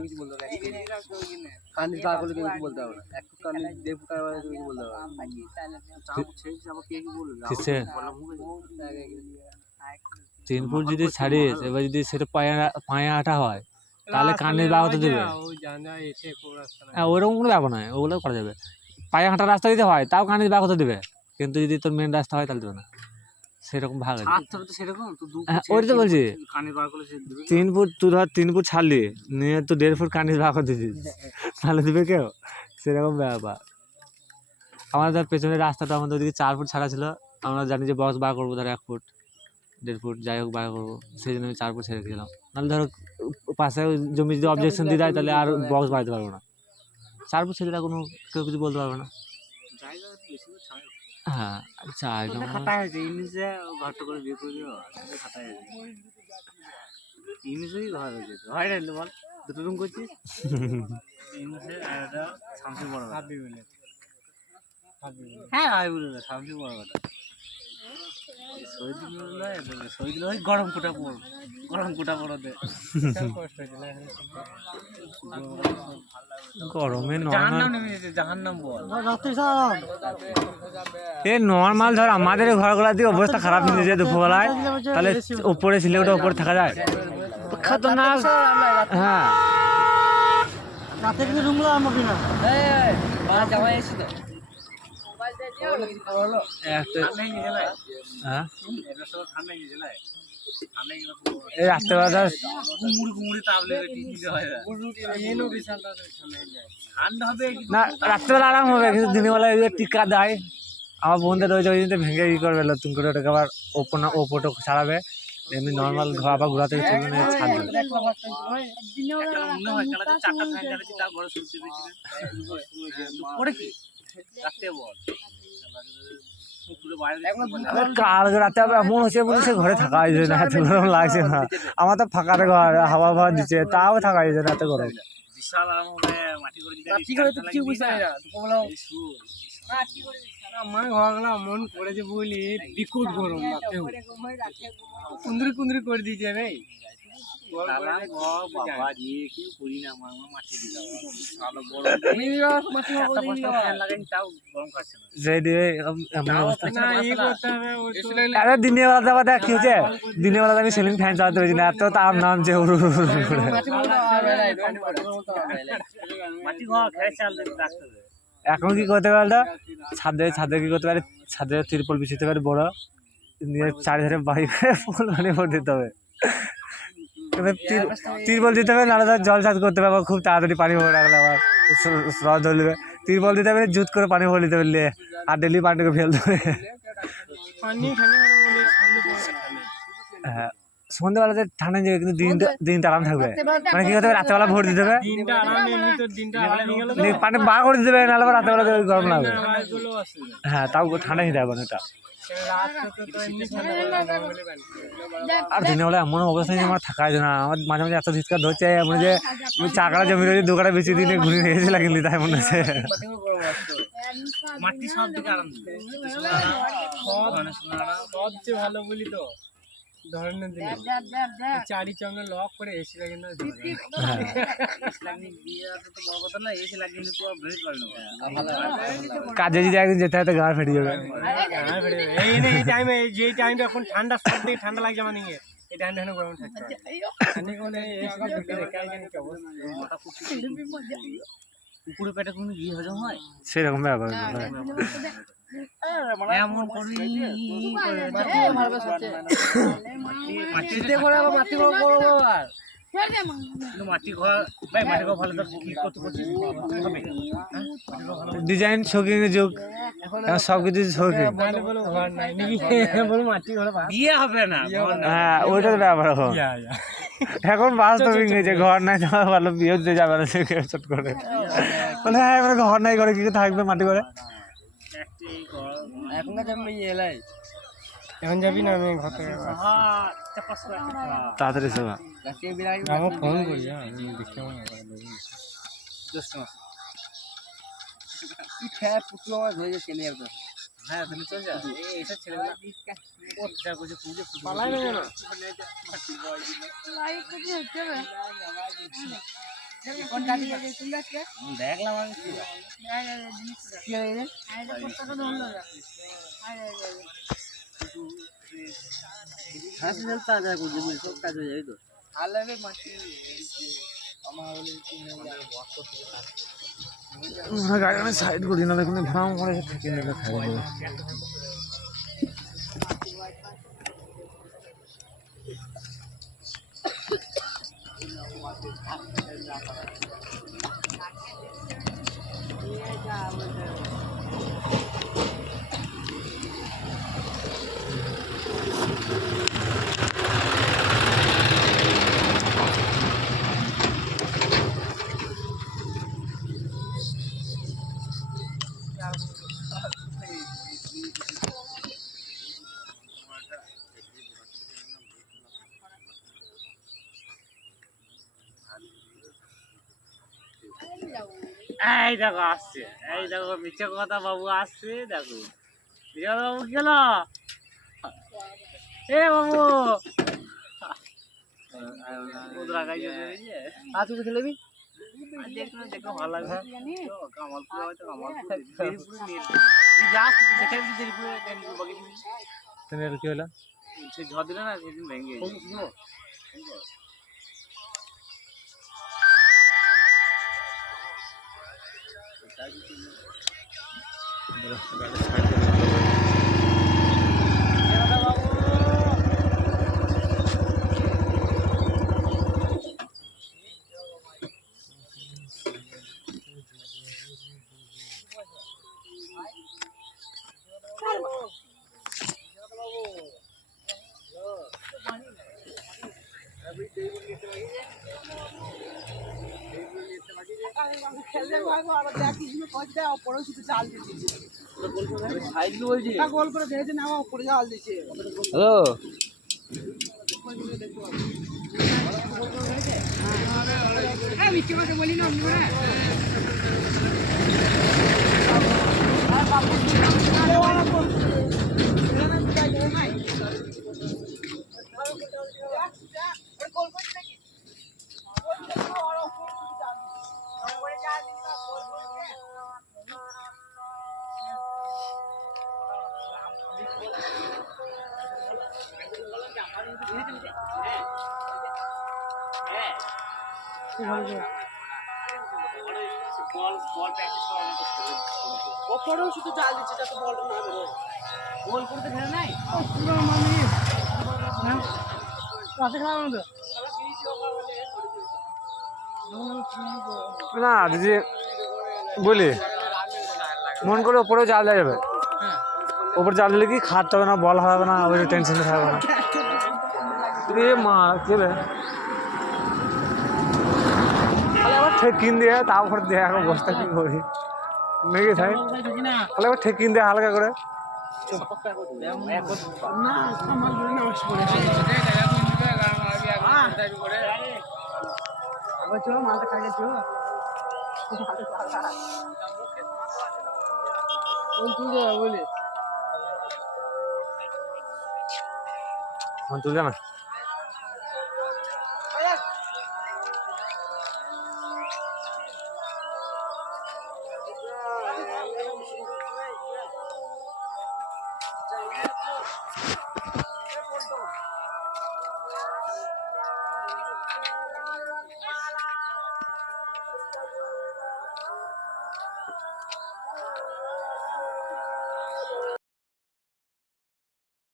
কেউ কিছু বলতে পারবে না, কানিজ বার করলে কেউ কিছু বলতে পারবে না, একটু কানিজ দেড় ফুট কেউ কিছু বলতে পারবে না। 3 ফুট যদি ছাড়িস, এবার যদি সেটা পায়ে আটা হয় তাহলে কানের বাঘ হতে দেবে। হ্যাঁ, ওইরকম কোনো ব্যাপার নয়, ওগুলো করা যাবে। পায়ে হাঁটা রাস্তা যদি হয় তাও কানের বাঘ হতে দেবে, কিন্তু যদি তোর মেন রাস্তা হয় তাহলে দেবে না। সেরকম ভাগ আছে। হ্যাঁ, ওইটা তো বলছি 3 ফুট, তুই ধর 3 ফুট ছাড়লি, নিয়ে তো 1.5 ফুট কানিস ভাগ হতে দিস, তাহলে দেবে কেউ? সেরকম ব্যাপার। আমাদের পেছনের রাস্তাটা আমাদের ওদিকে 4 ফুট ছাড়া ছিল, আমরা জানি যে বক্স বার করবো, ধর 1 ফুট 1.5 ফুট যাই হোক বার করবো, সেই জন্য আমি 4 ফুট ছেড়ে দিয়েছিলাম। নাহলে ধরো পাশে জমি যদি অবজেকশন দিয়ে দেয় তাহলে আর বক্স বাড়াতে পারবো না। 4 ফুট ছেড়ে কোনো কেউ কিছু বলতে পারবে না। হ্যাঁ, জায়গা খাতা হয়েছে ইংলিশে ঘরটা করে বিয়ে করে দিও, খাতা হয়েছে ইংলিশেই ঘর হয়েছে, হয় না বল, দুটো রুম করছিস ইংলিশে, আর এটা শামসুর বড় হাবি বলে, হ্যাঁ হাবি বলে শামসুর বড় কথা। শহীদ ওই গরম কুটা পড়াতে গরমে জাহান্নাম বল। এ নর্মাল ধর আমাদের ঘরগুলোর দিকে অবস্থা খারাপ হয়ে যায় দুপুরবেলায়, তাহলে উপরে সিলেটে উপরে থাকা যায় খতরনাক। হ্যাঁ, রাতে কিন্তু রুমগুলো আমার কিনা জামাই এসে তো এই রাত্রেবেলা না, রাত্রেবেলা আরাম হবে, কিন্তু দিনের বেলায় টিকা দেয়। আমার বোনদের ওই যে ভেঙে ই করবে, নতুন করে ওটাকে আবার ওপরটা ছাড়াবে, এমনি নর্মাল ঘর আবার ঘোরা থেকে চলবে না, ছাড় দেবে। কালকে রাতে আবার এমন হচ্ছে বলে সে ঘরে থাকা যায় না, এত গরম লাগছে না। আমার তো ফাঁকাতে ঘর, হাওয়া ফাওয়া দিচ্ছে, তাও থাকা যায় না, এত গরম। আমার ঘরগুলো মন করেছে বুঝলি, বিকুট গরম, কুন্দরি করে দিয়েছে রে। দিনের বেলা যাবা দেখ কি হচ্ছে, দিনের বেলা আমি সিলিং ফ্যান চালাতে পারছি না, এত তাপ নামছে। এখন কি করতে পারলো, ছাদে কি করতে পারে, ছাদে তিরপল বিছিতে পারে বড়, নিয়ে চারিধারে বাড়ি করে ফুল মানে ভরে দিতে হবে, তিরপল দিতে হবে, নাহলে ধর জল চাষ করতে হবে, খুব তাড়াতাড়ি পানি ভরে রাখলে আবার রস ধরবে। তিরপল দিতে হবে, জুত করে পানি ভরে দিতে পারলে, আর ডেলি পানিটাকে ফেলতে হবে। হ্যাঁ, সন্ধ্যাবেলাতে ঠান্ডা যাবে, কিন্তু দিনটা আরাম থাকবে। মানে কি করতে হবে, রাত্রেবেলা ভোর দিতে হবে, পানি বার করে দিতে হবে, নাহলে রাত্রেবেলা গরম লাগবে। হ্যাঁ, তাও ঠান্ডা নিতে হবে অনেকটা। আর দিনের বেলা এমন অবস্থা আমার থাকা যায় না, আমার মাঝে মাঝে এত চিৎকার ধরছে, এমন যে চাকরা জমি রয়েছে, দোকানে বেশি দিনে ঘুরে গেছিল, কিন্তু তাই মনে হচ্ছে। ভালো বলি তো ধরনের দিনে চারি চঙ্গে লক করে এসি লাগে না, কাজে যদি একদিন যেতে হয় তো গা ফেটে যাবে। এই টাইমে যে টাইমটা এখন ঠান্ডা, সব থেকে ঠান্ডা লাগছে, মানে এই টাইমটা এখন গরম থাকছে, কুকুরের পেটে কোনো ঘি হজম হয় সেরকম ব্যাপার। এমন করি ডিজাইন শৌখিন যুগ, সবকিছু শৌখিন, বিয়ে হবে না। হ্যাঁ, ওইটার ব্যাপার। এখন বাস্তবিক নিয়েছে, ঘর নাই যাওয়া ভালো, বিয়ে হতে যাবে না চট করে বলে, হ্যাঁ এবার ঘর নাই করে কি থাকবে মাটি করে। এখন যাবি না, আমি ঘর থেকে তাড়াতাড়ি সেবা আমার ফোন করি, হ্যাঁ তুমি চল যা, এইসব ছেলেগুলো দেখলাম আমি হাসি চলতে আজ করছি সব কাজ হয়ে যাবে তো গাড়ি আমি সাইড করি না কিন্তু ভ্রাম করে থেকে নেবে খাই দেবে এই দেখো আসছে এই দেখো মিথ্যে কথা বাবু আসছে দেখো বিশাল বাবু গেল এ বাবু খেলবি দেখো ভালো লাগবে কামালপুর হয়তো কামালপুর কি হলো সে ঝড় দিলে না সেদিন ভেঙে ওপরেও শুধু জাল দিচ্ছে যাতে বলটা না বেরোয় গোল করতে খেলে নাই না দিদি বলি মন করে ওপরেও জাল দেওয়া যাবে ওপর জাল দিলে কি খাটতে হবে না বল হবে না ওই টেনশনে থাকবে না মা কেবে তাহলে আবার ঠেকিন দিয়ে তারপর দিয়ে এখন বস্তা কি করি নাকি তাই তাহলে আবার ঠেকিন দিয়ে হালকা করে তুলবে না